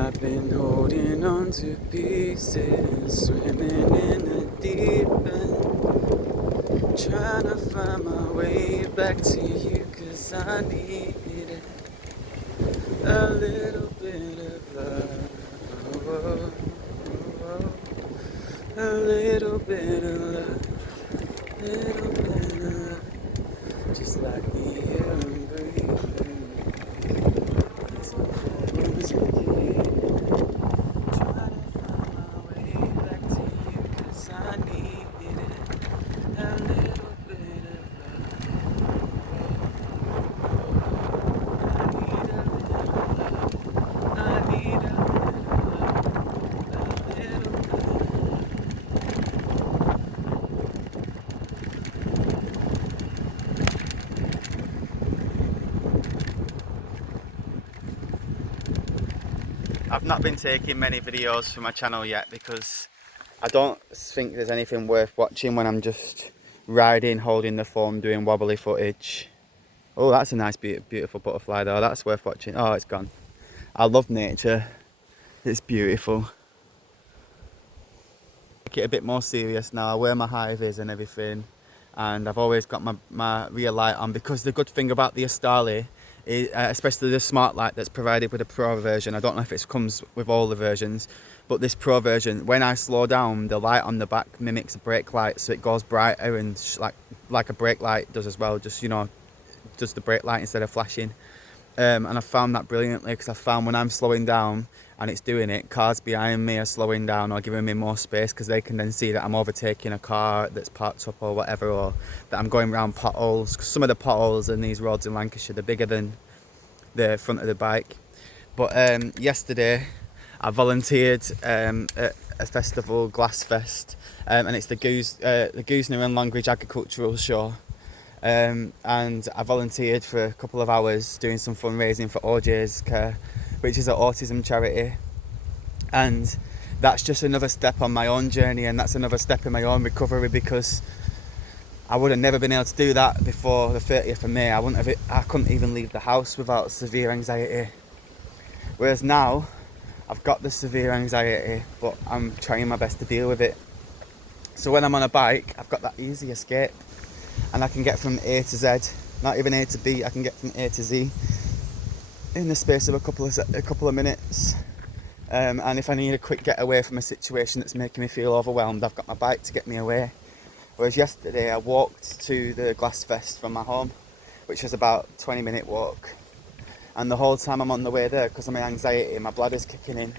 I've been holding on to pieces, swimming in the deep end, trying to find my way back to you, 'cause I need it, a little bit of love, oh, oh, oh. A little bit of love, little bit of love, just like the air I'm breathing. It's all with you. Trying to find my way back to you, 'cause I need it, a little bit of love. I need a little love. I need a little love, a little bit of love. I've not been taking many videos for my channel yet because I don't think there's anything worth watching when I'm just riding, holding the phone, doing wobbly footage. Oh, that's a nice, beautiful butterfly though. That's worth watching. Oh, it's gone. I love nature. It's beautiful. Take it a bit more serious now. I wear my high vis and everything, and I've always got my rear light on, because the good thing about the Astali, especially the smart light that's provided with the Pro version, I don't know if it comes with all the versions, but this Pro version, when I slow down, the light on the back mimics a brake light, so it goes brighter and like a brake light does as well, just, you know, does the brake light instead of flashing. And I found that brilliantly, because I found when I'm slowing down and it's doing it, cars behind me are slowing down or giving me more space, because they can then see that I'm overtaking a car that's parked up or whatever, or that I'm going around potholes. 'Cause some of the potholes in these roads in Lancashire, they're bigger than the front of the bike. But yesterday I volunteered at a festival, Glassfest, and it's the Goosenay and Longridge Agricultural Show. And I volunteered for a couple of hours doing some fundraising for OJ's Care, which is an autism charity. And that's just another step on my own journey, and that's another step in my own recovery, because I would have never been able to do that before the 30th of May. I couldn't even leave the house without severe anxiety. Whereas now, I've got the severe anxiety, but I'm trying my best to deal with it. So when I'm on a bike, I've got that easy escape, and I can get from A to Z, not even A to B, I can get from A to Z in the space of a couple of minutes. And if I need a quick getaway from a situation that's making me feel overwhelmed, I've got my bike to get me away. Whereas yesterday I walked to the Glassfest from my home, which was about a 20-minute walk. And the whole time I'm on the way there, because of my anxiety, my bladder's kicking in,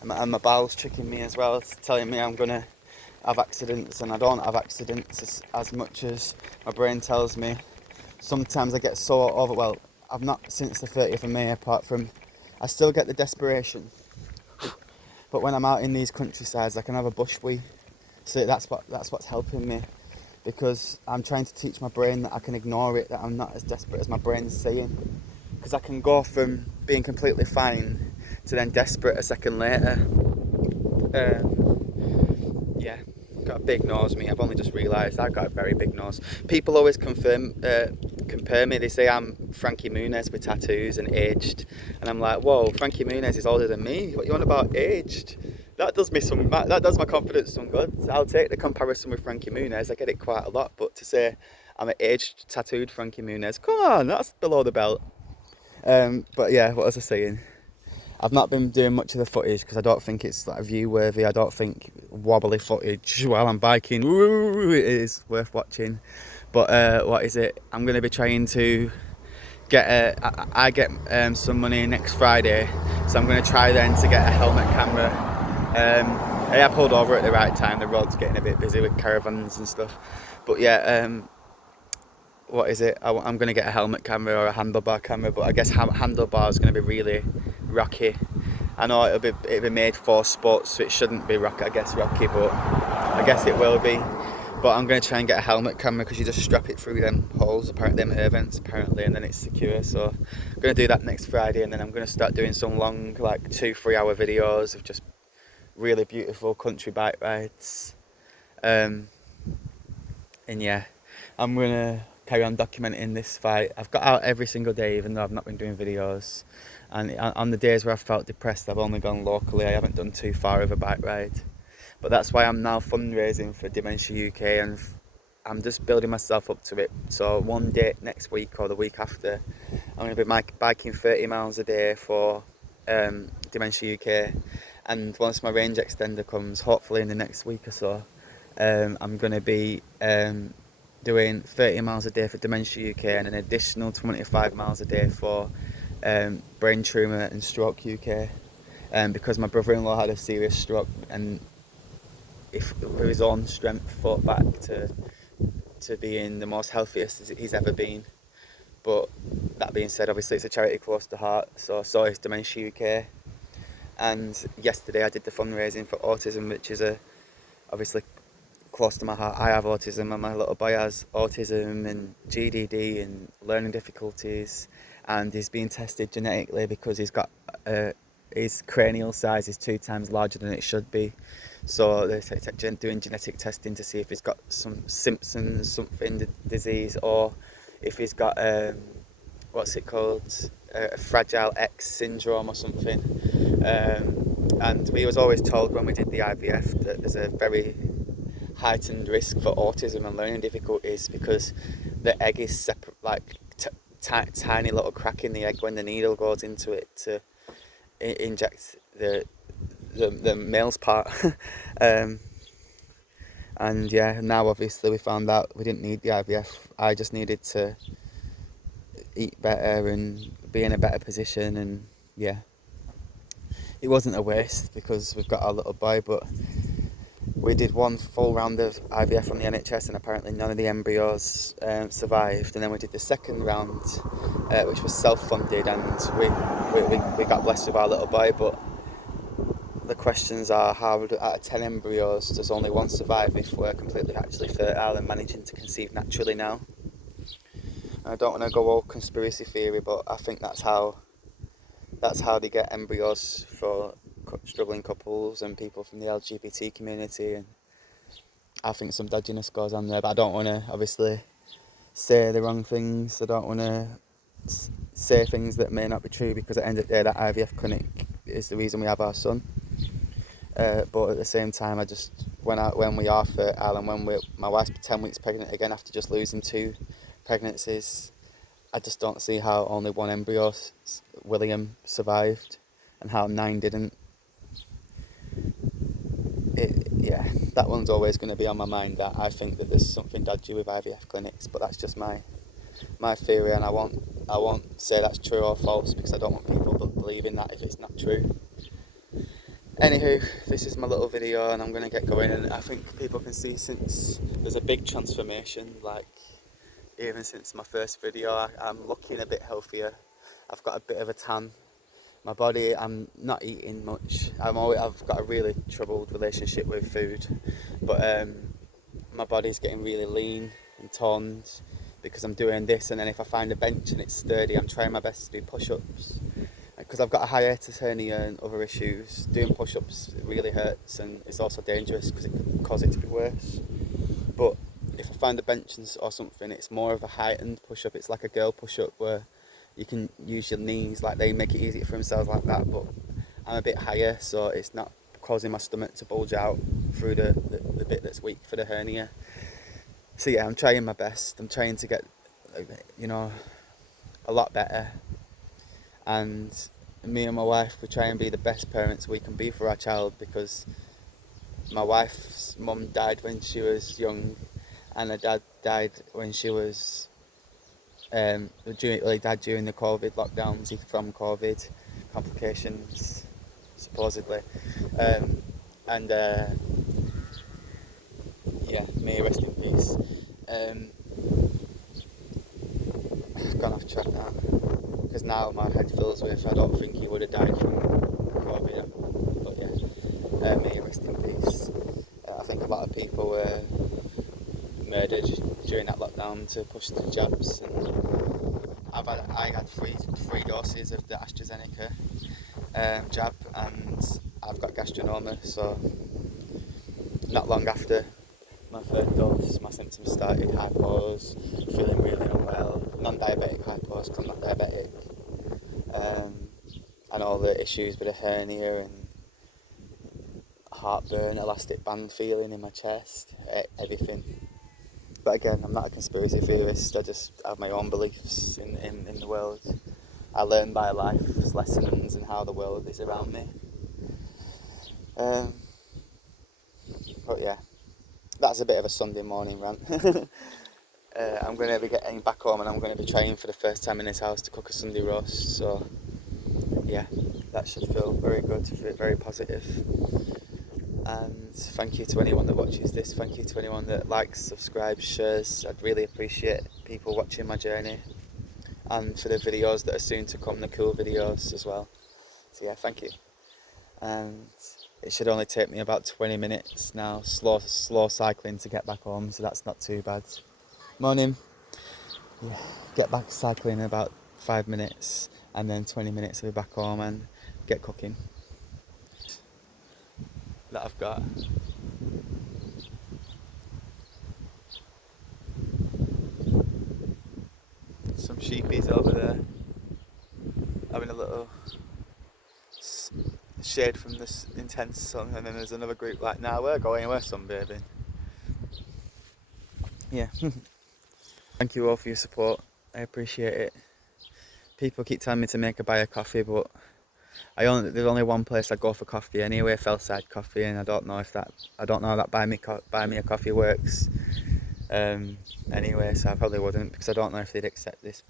and my bowel's tricking me as well. It's telling me I'm going to have accidents, and I don't have accidents as much as my brain tells me. Sometimes I get so I've not since the 30th of May, apart from I still get the desperation, but when I'm out in these countrysides I can have a bush wee. So that's what's helping me, because I'm trying to teach my brain that I can ignore it, that I'm not as desperate as my brain's saying, because I can go from being completely fine to then desperate a second later. Yeah, got a big nose, me. I've only just realised I've got a very big nose. People always compare me. They say I'm Frankie Muniz with tattoos and aged, and I'm like, whoa, Frankie Muniz is older than me. What you on about aged? That does my confidence some good. I'll take the comparison with Frankie Muniz. I get it quite a lot, but to say I'm an aged, tattooed Frankie Muniz, come on, that's below the belt. But yeah, what was I saying? I've not been doing much of the footage because I don't think it's like view worthy. I don't think wobbly footage while I'm biking is worth watching. But what is it? I'm going to be trying to get I get some money next Friday, so I'm going to try then to get a helmet camera. I pulled over at the right time. The road's getting a bit busy with caravans and stuff. But yeah, what is it? I'm going to get a helmet camera or a handlebar camera, but I guess handlebar is going to be really rocky. I know it'll be made for sports, so it shouldn't be rocky, but I guess it will be. But I'm going to try and get a helmet camera, because you just strap it through them holes, apparently, them air vents, apparently, and then it's secure. So I'm going to do that next Friday, and then I'm going to start doing some long, like 2-3 hour videos of just really beautiful country bike rides. And yeah, I'm going to carry on documenting this fight. I've got out every single day, even though I've not been doing videos. And on the days where I've felt depressed, I've only gone locally. I haven't done too far of a bike ride. But that's why I'm now fundraising for Dementia UK, and I'm just building myself up to it. So one day next week or the week after, I'm going to be biking 30 miles a day for Dementia UK. And once my range extender comes, hopefully in the next week or so, I'm going to be doing 30 miles a day for Dementia UK and an additional 25 miles a day for Brain Tumour and Stroke UK. Because my brother-in-law had a serious stroke, and if with his own strength fought back to being the most healthiest he's ever been. But that being said, obviously it's a charity close to heart, so is Dementia UK. And yesterday I did the fundraising for autism, which is obviously close to my heart. I have autism and my little boy has autism and GDD and learning difficulties, and he's being tested genetically because he's got his cranial size is 2 times larger than it should be. So they're doing genetic testing to see if he's got some Simpsons disease, or if he's got what's it called, Fragile X syndrome or something. And we was always told when we did the IVF that there's a very heightened risk for autism and learning difficulties because the egg is separate, like tiny little crack in the egg when the needle goes into it to inject the male's part. And yeah, now obviously we found out we didn't need the IVF. I just needed to eat better and be in a better position, and yeah, it wasn't a waste because we've got our little boy. But we did one full round of IVF from the NHS, and apparently none of the embryos survived. And then we did the second round, which was self-funded, and we got blessed with our little boy. But the questions are, how out of 10 embryos does only one survive if we're completely actually fertile and managing to conceive naturally now? I don't want to go all conspiracy theory, but I think that's how they get embryos for struggling couples and people from the LGBT community. And I think some dodginess goes on there, but I don't want to obviously say the wrong things. I don't want to say things that may not be true, because at the end of the day that IVF clinic is the reason we have our son. But at the same time, I just when we are fertile and when my wife's 10 weeks pregnant again after just losing 2 pregnancies, I just don't see how only one embryo, William, survived and how 9 didn't. Yeah, that one's always going to be on my mind, that I think that there's something dodgy with IVF clinics, but that's just my theory, and I won't say that's true or false because I don't want people believing that if it's not true. Anywho, this is my little video and I'm going to get going, and I think people can see since there's a big transformation, like even since my first video, I'm looking a bit healthier. I've got a bit of a tan. My body, I'm not eating much. I've got a really troubled relationship with food, but my body's getting really lean and toned because I'm doing this, and then if I find a bench and it's sturdy, I'm trying my best to do push-ups. Because I've got a hiatus hernia and other issues, doing push-ups really hurts, and it's also dangerous because it could cause it to be worse. But if I find a bench or something, it's more of a heightened push-up. It's like a girl push-up where you can use your knees, like they make it easier for themselves like that, but I'm a bit higher, so it's not causing my stomach to bulge out through the bit that's weak for the hernia. So yeah, I'm trying my best. I'm trying to get, a lot better. And me and my wife, we try and be the best parents we can be for our child, because my wife's mum died when she was young, and her dad died when she was died during the COVID lockdowns from COVID complications, supposedly. May he rest in peace. I've gone off track now, because now my head fills with, I don't think he would have died from COVID, but yeah, may he rest in peace. I think a lot of people were murdered during that lockdown to push the jabs, and I had three doses of the AstraZeneca jab, and I've got gastronoma, so not long after my third dose, my symptoms started: hypos, feeling really unwell, non-diabetic hypos because I'm not diabetic, and all the issues with a hernia and heartburn, elastic band feeling in my chest, everything. But again, I'm not a conspiracy theorist. I just have my own beliefs in the world. I learn by life's lessons and how the world is around me. But yeah, that's a bit of a Sunday morning rant. I'm going to be getting back home and I'm going to be trying for the first time in this house to cook a Sunday roast. So yeah, that should feel very good, very positive. And thank you to anyone that watches this. Thank you to anyone that likes, subscribes, shares. I'd really appreciate people watching my journey. And for the videos that are soon to come, the cool videos as well. So yeah, thank you. And it should only take me about 20 minutes now, slow cycling to get back home, so that's not too bad. Morning. Yeah, get back cycling in about 5 minutes, and then 20 minutes I'll be back home and get cooking. That I've got. Some sheepies over there, having a little shade from this intense sun, and then there's another group like, nah, we're sunbathing. Yeah. Thank you all for your support. I appreciate it. People keep telling me to buy a coffee, but there's only one place I go for coffee anyway, Fellside Coffee, and I don't know that buy me a coffee works. Anyway, so I probably wouldn't, because I don't know if they'd accept it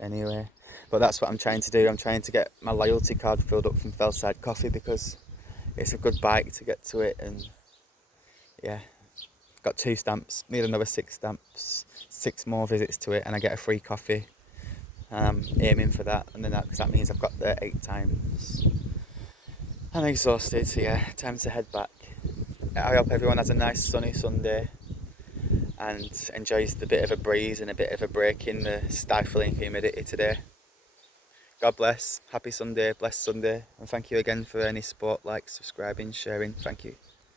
anyway. But that's what I'm trying to do. I'm trying to get my loyalty card filled up from Fellside Coffee, because it's a good bike to get to it, and yeah, got 2 stamps, need another 6 stamps, 6 more visits to it, and I get a free coffee. I'm aiming for that, and then that means I've got there 8 times. I'm exhausted, so yeah, time to head back. I hope everyone has a nice sunny Sunday and enjoys the bit of a breeze and a bit of a break in the stifling humidity today. God bless, happy Sunday, blessed Sunday, and thank you again for any support, like, subscribing, sharing. Thank you.